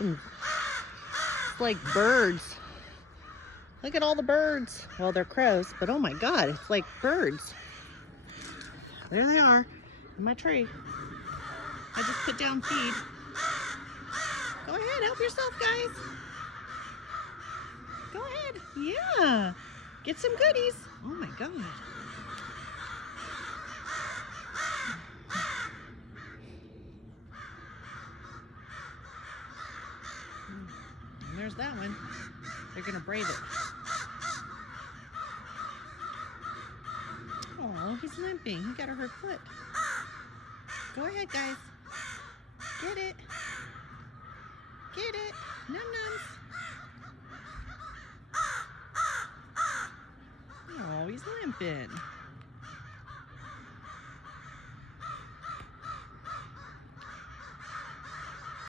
It's like birds. Look at all the birds. Well, they're crows, but oh my God, it's like birds. There they are in my tree. I just put down feed. Go ahead, help yourself, guys. Go ahead. Yeah. Get some goodies. Oh my God. And there's that one. They're gonna brave it. Oh, he's limping. He got a hurt foot. Go ahead, guys. Get it. Get it. Num nums. Oh, he's limping.